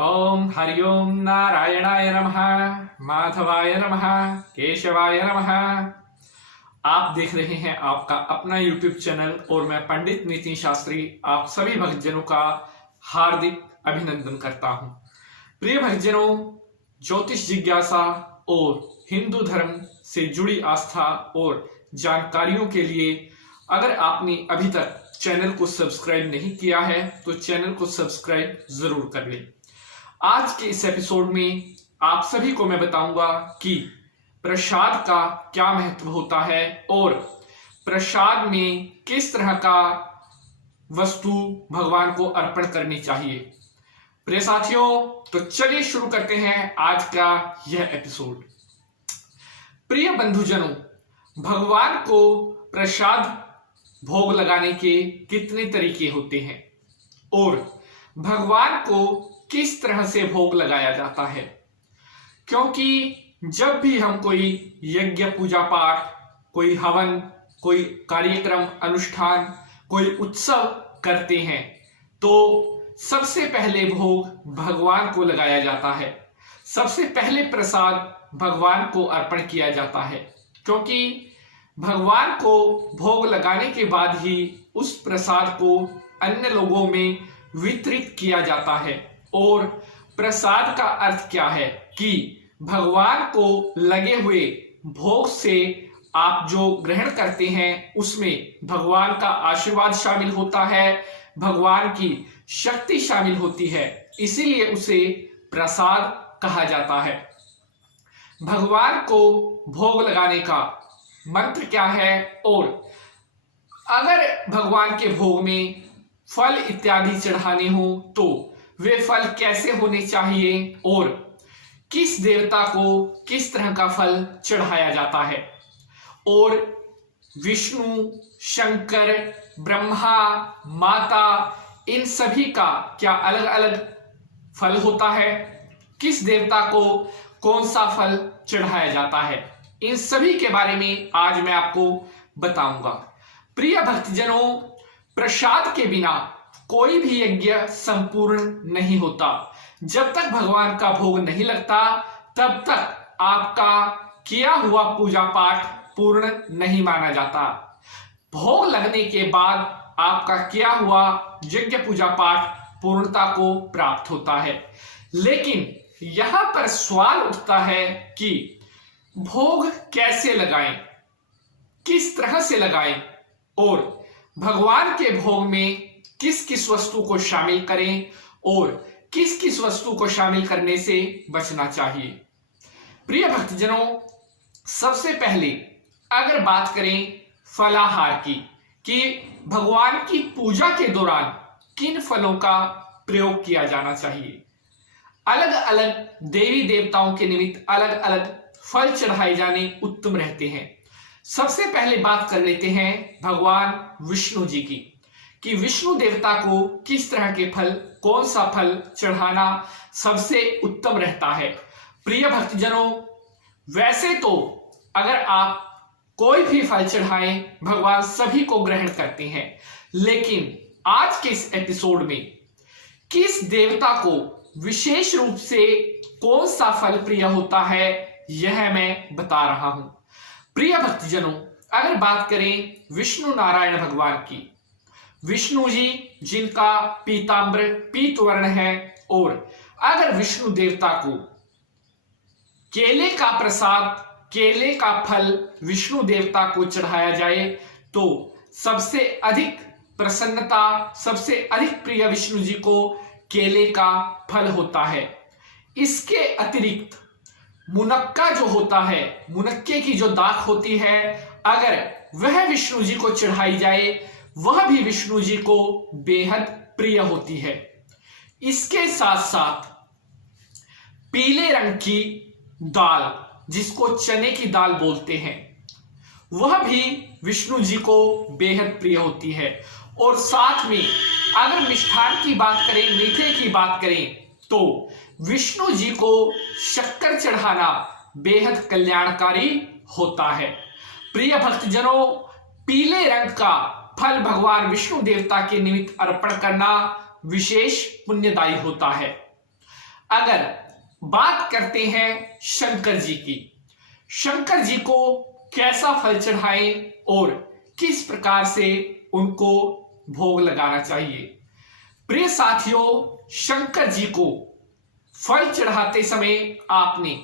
ओम हरिओम नारायणाय नमः, माधवाय नमः, केशवाय नमः। आप देख रहे हैं आपका अपना YouTube चैनल और मैं पंडित नितिन शास्त्री आप सभी भक्तजनों का हार्दिक अभिनंदन करता हूं। प्रिय भक्तजनों, ज्योतिष जिज्ञासा और हिंदू धर्म से जुड़ी आस्था और जानकारियों के लिए अगर आपने अभी तक चैनल को सब्सक्राइब नहीं किया है तो चैनल को सब्सक्राइब जरूर कर लें। आज के इस एपिसोड में आप सभी को मैं बताऊंगा कि प्रसाद का क्या महत्व होता है और प्रसाद में किस तरह का वस्तु भगवान को अर्पण करनी चाहिए। प्रिय साथियों, तो चलिए शुरू करते हैं आज का यह एपिसोड। प्रिय बंधुजनों, भगवान को प्रसाद भोग लगाने के कितने तरीके होते हैं और भगवान को किस तरह से भोग लगाया जाता है, क्योंकि जब भी हम कोई यज्ञ पूजा पाठ, कोई हवन, कोई कार्यक्रम अनुष्ठान, कोई उत्सव करते हैं तो सबसे पहले भोग भगवान को लगाया जाता है। सबसे पहले प्रसाद भगवान को अर्पण किया जाता है, क्योंकि भगवान को भोग लगाने के बाद ही उस प्रसाद को अन्य लोगों में वितरित किया जाता है। और प्रसाद का अर्थ क्या है कि भगवान को लगे हुए भोग से आप जो ग्रहण करते हैं उसमें भगवान का आशीर्वाद शामिल होता है, भगवान की शक्ति शामिल होती है, इसीलिए उसे प्रसाद कहा जाता है। भगवान को भोग लगाने का मंत्र क्या है और अगर भगवान के भोग में फल इत्यादि चढ़ाने हो तो वे फल कैसे होने चाहिए और किस देवता को किस तरह का फल चढ़ाया जाता है, और विष्णु, शंकर, ब्रह्मा, माता, इन सभी का क्या अलग अलग फल होता है, किस देवता को कौन सा फल चढ़ाया जाता है, इन सभी के बारे में आज मैं आपको बताऊंगा। प्रिय भक्तजनों, प्रसाद के बिना कोई भी यज्ञ संपूर्ण नहीं होता। जब तक भगवान का भोग नहीं लगता तब तक आपका किया हुआ पूजा पाठ पूर्ण नहीं माना जाता। भोग लगने के बाद आपका किया हुआ यज्ञ पूजा पाठ पूर्णता को प्राप्त होता है। लेकिन यहां पर सवाल उठता है कि भोग कैसे लगाएं, किस तरह से लगाएं और भगवान के भोग में किस किस वस्तु को शामिल करें और किस किस वस्तु को शामिल करने से बचना चाहिए। प्रिय भक्तजनों, सबसे पहले अगर बात करें फलाहार की कि भगवान की पूजा के दौरान किन फलों का प्रयोग किया जाना चाहिए। अलग अलग देवी देवताओं के निमित्त अलग अलग फल चढ़ाए जाने उत्तम रहते हैं। सबसे पहले बात कर लेते हैं भगवान विष्णु जी की कि विष्णु देवता को किस तरह के फल, कौन सा फल चढ़ाना सबसे उत्तम रहता है। प्रिय भक्तजनों, वैसे तो अगर आप कोई भी फल चढ़ाएं भगवान सभी को ग्रहण करते हैं, लेकिन आज के इस एपिसोड में किस देवता को विशेष रूप से कौन सा फल प्रिय होता है यह मैं बता रहा हूं। प्रिय भक्तजनों, अगर बात करें विष्णु नारायण भगवान की, विष्णु जी जिनका पीताम्बर पीत वर्ण है, और अगर विष्णु देवता को केले का प्रसाद, केले का फल विष्णु देवता को चढ़ाया जाए तो सबसे अधिक प्रसन्नता, सबसे अधिक प्रिय विष्णु जी को केले का फल होता है। इसके अतिरिक्त मुनक्का जो होता है, मुनक्के की जो दाख होती है, अगर वह विष्णु जी को चढ़ाई जाए वह भी विष्णु जी को बेहद प्रिय होती है। इसके साथ साथ पीले रंग की दाल, जिसको चने की दाल बोलते हैं, वह भी विष्णु जी को बेहद प्रिय होती है। और साथ में अगर मिष्ठान की बात करें, मीठे की बात करें, तो विष्णु जी को शक्कर चढ़ाना बेहद कल्याणकारी होता है। प्रिय भक्तजनों, पीले रंग का फल भगवान विष्णु देवता के निमित्त अर्पण करना विशेष पुण्यदायी होता है। अगर बात करते हैं शंकर जी की, शंकर जी को कैसा फल चढ़ाएं और किस प्रकार से उनको भोग लगाना चाहिए। प्रिय साथियों, शंकर जी को फल चढ़ाते समय आपने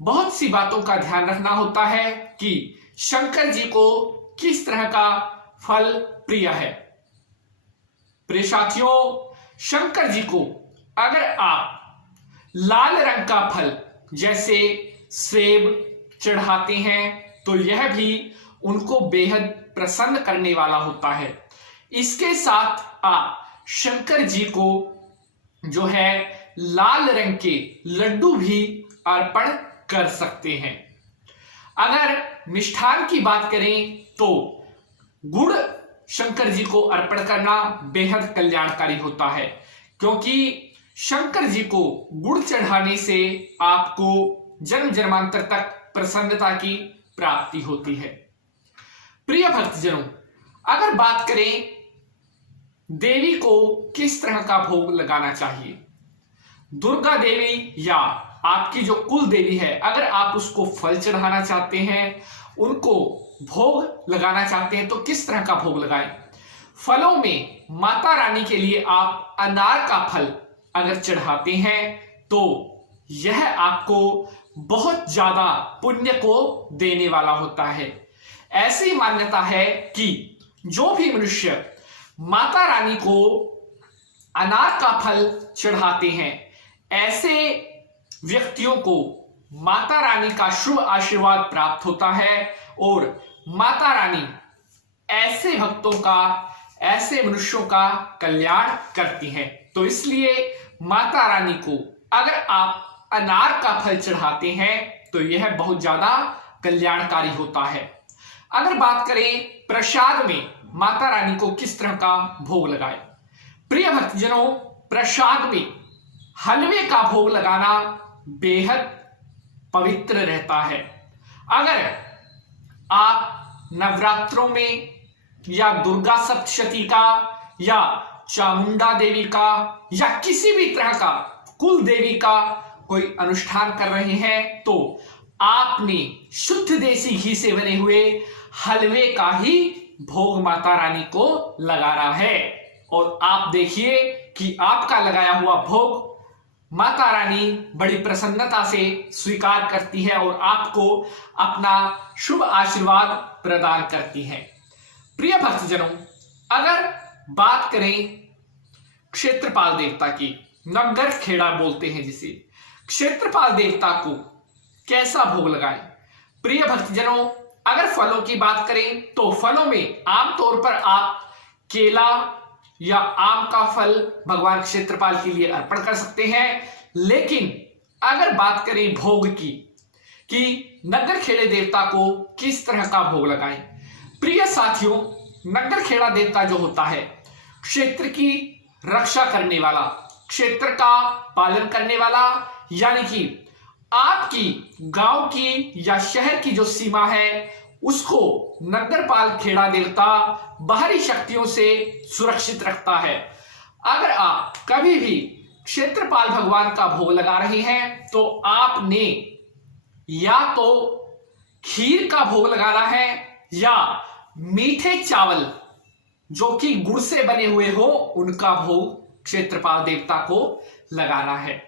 बहुत सी बातों का ध्यान रखना होता है कि शंकर जी को किस तरह का फल प्रिय है। प्रिय साथियों, शंकर जी को अगर आप लाल रंग का फल जैसे सेब चढ़ाते हैं तो यह भी उनको बेहद प्रसन्न करने वाला होता है। इसके साथ आप शंकर जी को जो है लाल रंग के लड्डू भी अर्पण कर सकते हैं। अगर मिष्ठान की बात करें तो गुड़ शंकर जी को अर्पण करना बेहद कल्याणकारी होता है, क्योंकि शंकर जी को गुड़ चढ़ाने से आपको जन्म जन्मांतर तक प्रसन्नता की प्राप्ति होती है। प्रिय भक्तजनों, अगर बात करें देवी को किस तरह का भोग लगाना चाहिए, दुर्गा देवी या आपकी जो कुल देवी है, अगर आप उसको फल चढ़ाना चाहते हैं, उनको भोग लगाना चाहते हैं तो किस तरह का भोग लगाएं। फलों में माता रानी के लिए आप अनार का फल अगर चढ़ाते हैं तो यह आपको बहुत ज्यादा पुण्य को देने वाला होता है। ऐसी मान्यता है कि जो भी मनुष्य माता रानी को अनार का फल चढ़ाते हैं, ऐसे व्यक्तियों को माता रानी का शुभ आशीर्वाद प्राप्त होता है और माता रानी ऐसे भक्तों का, ऐसे मनुष्यों का कल्याण करती हैं। तो इसलिए माता रानी को अगर आप अनार का फल चढ़ाते हैं तो यह बहुत ज्यादा कल्याणकारी होता है। अगर बात करें प्रसाद में माता रानी को किस तरह का भोग लगाए, प्रिय भक्तजनों, प्रसाद में हलवे का भोग लगाना बेहद पवित्र रहता है। अगर आप नवरात्रों में या दुर्गा सप्तशती का या चामुंडा देवी का या किसी भी तरह का कुल देवी का कोई अनुष्ठान कर रहे हैं तो आपने शुद्ध देसी घी से बने हुए हलवे का ही भोग माता रानी को लगाना है। और आप देखिए कि आपका लगाया हुआ भोग माता रानी बड़ी प्रसन्नता से स्वीकार करती है और आपको अपना शुभ आशीर्वाद प्रदान करती है। प्रिय भक्तजनों, अगर बात करें क्षेत्रपाल देवता की, नगर खेड़ा बोलते हैं जिसे, क्षेत्रपाल देवता को कैसा भोग लगाएं। प्रिय भक्तजनों, अगर फलों की बात करें तो फलों में आमतौर पर आप केला या आम का फल भगवान क्षेत्रपाल के लिए अर्पण कर सकते हैं। लेकिन अगर बात करें भोग की कि नगर खेड़े देवता को किस तरह का भोग लगाएं, प्रिय साथियों, नगर खेड़ा देवता जो होता है क्षेत्र की रक्षा करने वाला, क्षेत्र का पालन करने वाला, यानी कि आपकी गांव की या शहर की जो सीमा है उसको नगरपाल खेड़ा देवता बाहरी शक्तियों से सुरक्षित रखता है। अगर आप कभी भी क्षेत्रपाल भगवान का भोग लगा रहे हैं तो आपने या तो खीर का भोग लगाना है या मीठे चावल जो कि गुड़ से बने हुए हो उनका भोग क्षेत्रपाल देवता को लगाना है।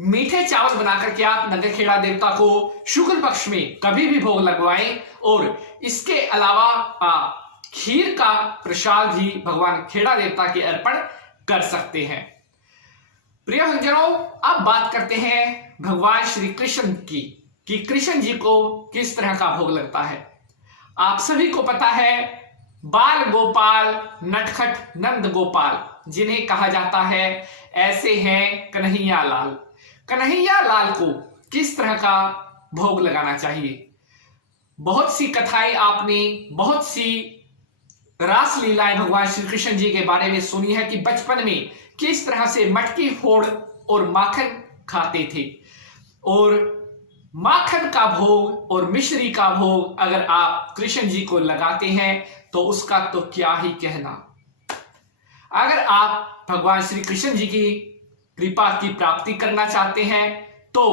मीठे चावल बनाकर के आप नगर खेड़ा देवता को शुक्ल पक्ष में कभी भी भोग लगवाएं और इसके अलावा आप खीर का प्रसाद भी भगवान खेड़ा देवता के अर्पण कर सकते हैं। प्रिय भक्तजनों, अब बात करते हैं भगवान श्री कृष्ण की कि कृष्ण जी को किस तरह का भोग लगता है। आप सभी को पता है बाल गोपाल नटखट नंद गोपाल जिन्हें कहा जाता है, ऐसे हैं कन्हैया लाल। कन्हैया लाल को किस तरह का भोग लगाना चाहिए। बहुत सी कथाएं आपने, बहुत सी रास लीलाएं भगवान श्री कृष्ण जी के बारे में सुनी है कि बचपन में किस तरह से मटकी फोड़ और माखन खाते थे। और माखन का भोग और मिश्री का भोग अगर आप कृष्ण जी को लगाते हैं तो उसका तो क्या ही कहना। अगर आप भगवान श्री कृष्ण जी की कृपा की प्राप्ति करना चाहते हैं तो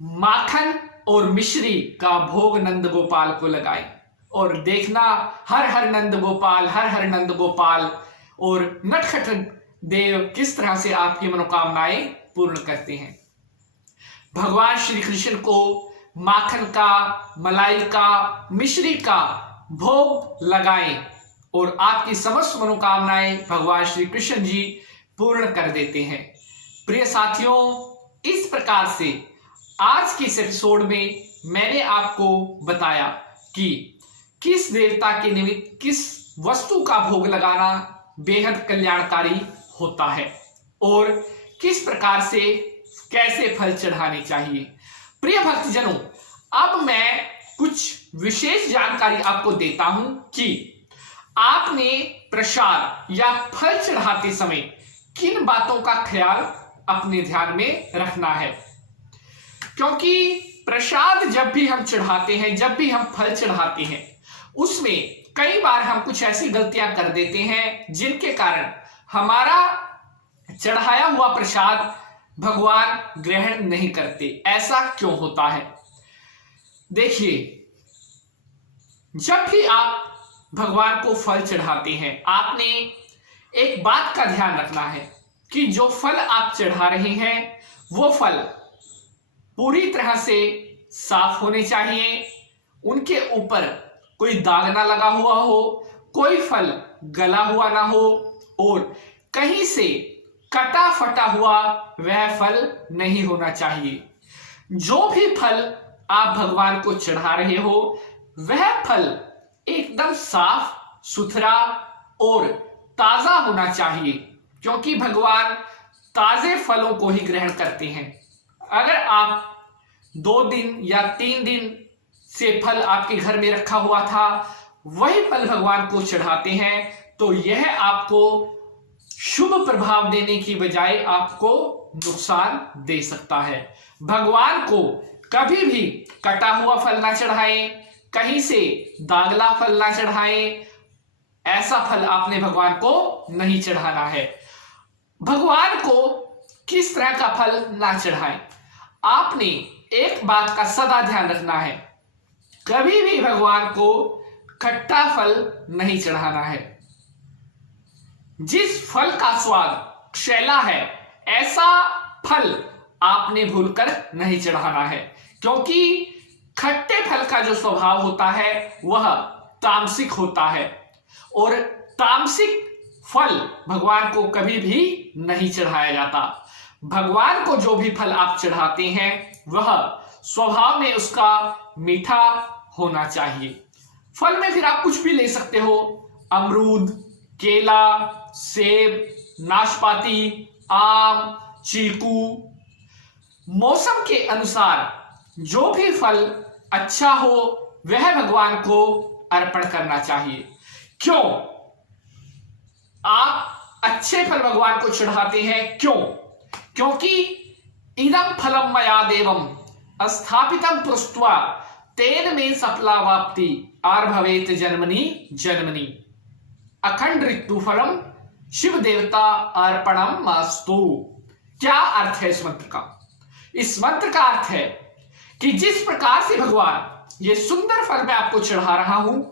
माखन और मिश्री का भोग नंद गोपाल को लगाएं और देखना हर हर नंद गोपाल, हर हर नंद गोपाल और नटखट देव किस तरह से आपकी मनोकामनाएं पूर्ण करते हैं। भगवान श्री कृष्ण को माखन का, मलाई का, मिश्री का भोग लगाएं और आपकी समस्त मनोकामनाएं भगवान श्री कृष्ण जी पूर्ण कर देते हैं। प्रिय साथियों, इस प्रकार से आज के इस एपिसोड में मैंने आपको बताया कि किस देवता के निमित्त किस वस्तु का भोग लगाना बेहद कल्याणकारी होता है और किस प्रकार से कैसे फल चढ़ाने चाहिए। प्रिय भक्तजनों, अब मैं कुछ विशेष जानकारी आपको देता हूं कि आपने प्रसाद या फल चढ़ाते समय किन बातों का ख्याल अपने ध्यान में रखना है, क्योंकि प्रसाद जब भी हम चढ़ाते हैं, जब भी हम फल चढ़ाते हैं, उसमें कई बार हम कुछ ऐसी गलतियां कर देते हैं जिनके कारण हमारा चढ़ाया हुआ प्रसाद भगवान ग्रहण नहीं करते। ऐसा क्यों होता है? देखिए, जब भी आप भगवान को फल चढ़ाते हैं, आपने एक बात का ध्यान रखना है कि जो फल आप चढ़ा रहे हैं वो फल पूरी तरह से साफ होने चाहिए, उनके ऊपर कोई दाग ना लगा हुआ हो, कोई फल गला हुआ ना हो और कहीं से कटा फटा हुआ वह फल नहीं होना चाहिए। जो भी फल आप भगवान को चढ़ा रहे हो वह फल एकदम साफ सुथरा और ताजा होना चाहिए, क्योंकि भगवान ताजे फलों को ही ग्रहण करते हैं। अगर आप 2 दिन या 3 दिन से फल आपके घर में रखा हुआ था, वही फल भगवान को चढ़ाते हैं, तो यह आपको शुभ प्रभाव देने की बजाय आपको नुकसान दे सकता है। भगवान को कभी भी कटा हुआ फल ना चढ़ाएं, कहीं से दागला फल ना चढ़ाएं। ऐसा फल आपने भगवान को नहीं चढ़ाना है। भगवान को किस तरह का फल ना चढ़ाएं, आपने एक बात का सदा ध्यान रखना है, कभी भी भगवान को खट्टा फल नहीं चढ़ाना है। जिस फल का स्वाद शैला है, ऐसा फल आपने भूलकर नहीं चढ़ाना है, क्योंकि खट्टे फल का जो स्वभाव होता है वह तामसिक होता है और तामसिक फल भगवान को कभी भी नहीं चढ़ाया जाता। भगवान को जो भी फल आप चढ़ाते हैं वह स्वभाव में उसका मीठा होना चाहिए। फल में फिर आप कुछ भी ले सकते हो, अमरूद, केला, सेब, नाशपाती, आम, चीकू। मौसम के अनुसार जो भी फल अच्छा हो वह भगवान को अर्पण करना चाहिए। क्यों आप अच्छे फल भगवान को चढ़ाते हैं? क्योंकि इदम फलम मया देवम स्थापितम पृष्ट्वा तेन में सफला वाप्ति आर्भवेत जन्मनि जन्मनि अखंड ऋतु फलम शिव देवता अर्पणम मास्तु। क्या अर्थ है इस मंत्र का? इस मंत्र का अर्थ है कि जिस प्रकार से भगवान ये सुंदर फल मैं आपको चढ़ा रहा हूं,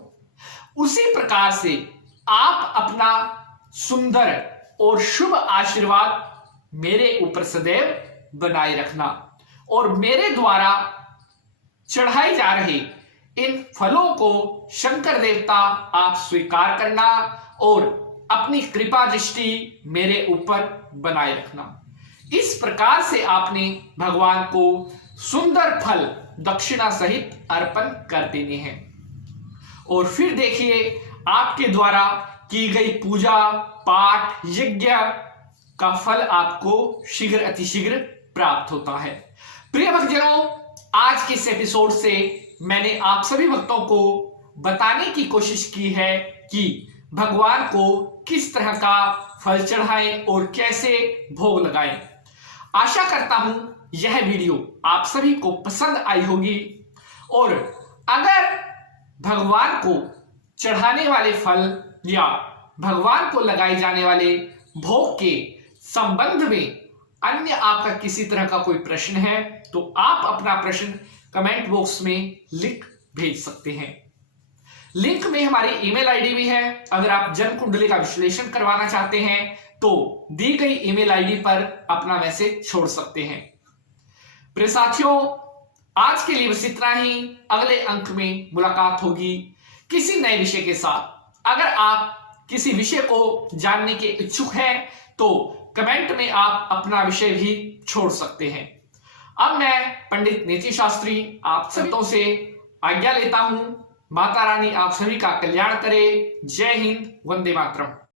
उसी प्रकार से आप अपना सुंदर और शुभ आशीर्वाद मेरे ऊपर सदैव बनाए रखना और मेरे द्वारा चढ़ाए जा रहे इन फलों को शंकर देवता आप स्वीकार करना और अपनी कृपा दृष्टि मेरे ऊपर बनाए रखना। इस प्रकार से आपने भगवान को सुंदर फल दक्षिणा सहित अर्पण कर देने हैं और फिर देखिए आपके द्वारा की गई पूजा पाठ यज्ञ का फल आपको शीघ्र अतिशीघ्र प्राप्त होता है। प्रिय भक्तजनों, आज के इस एपिसोड से मैंने आप सभी भक्तों को बताने की कोशिश की है कि भगवान को किस तरह का फल चढ़ाएं और कैसे भोग लगाएं। आशा करता हूं यह वीडियो आप सभी को पसंद आई होगी और अगर भगवान को चढ़ाने वाले फल या भगवान को लगाए जाने वाले भोग के संबंध में अन्य आपका किसी तरह का कोई प्रश्न है तो आप अपना प्रश्न कमेंट बॉक्स में लिख भेज सकते हैं। लिंक में हमारी ईमेल आईडी भी है। अगर आप जन्म कुंडली का विश्लेषण करवाना चाहते हैं तो दी गई ईमेल आईडी पर अपना मैसेज छोड़ सकते हैं। प्रिय साथियों, आज के लिए बस इतना ही। अगले अंक में मुलाकात होगी किसी नए विषय के साथ। अगर आप किसी विषय को जानने के इच्छुक हैं तो कमेंट में आप अपना विषय भी छोड़ सकते हैं। अब मैं पंडित नीति शास्त्री आप सबों से आज्ञा लेता हूं। माता रानी आप सभी का कल्याण करे। जय हिंद, वंदे मातरम।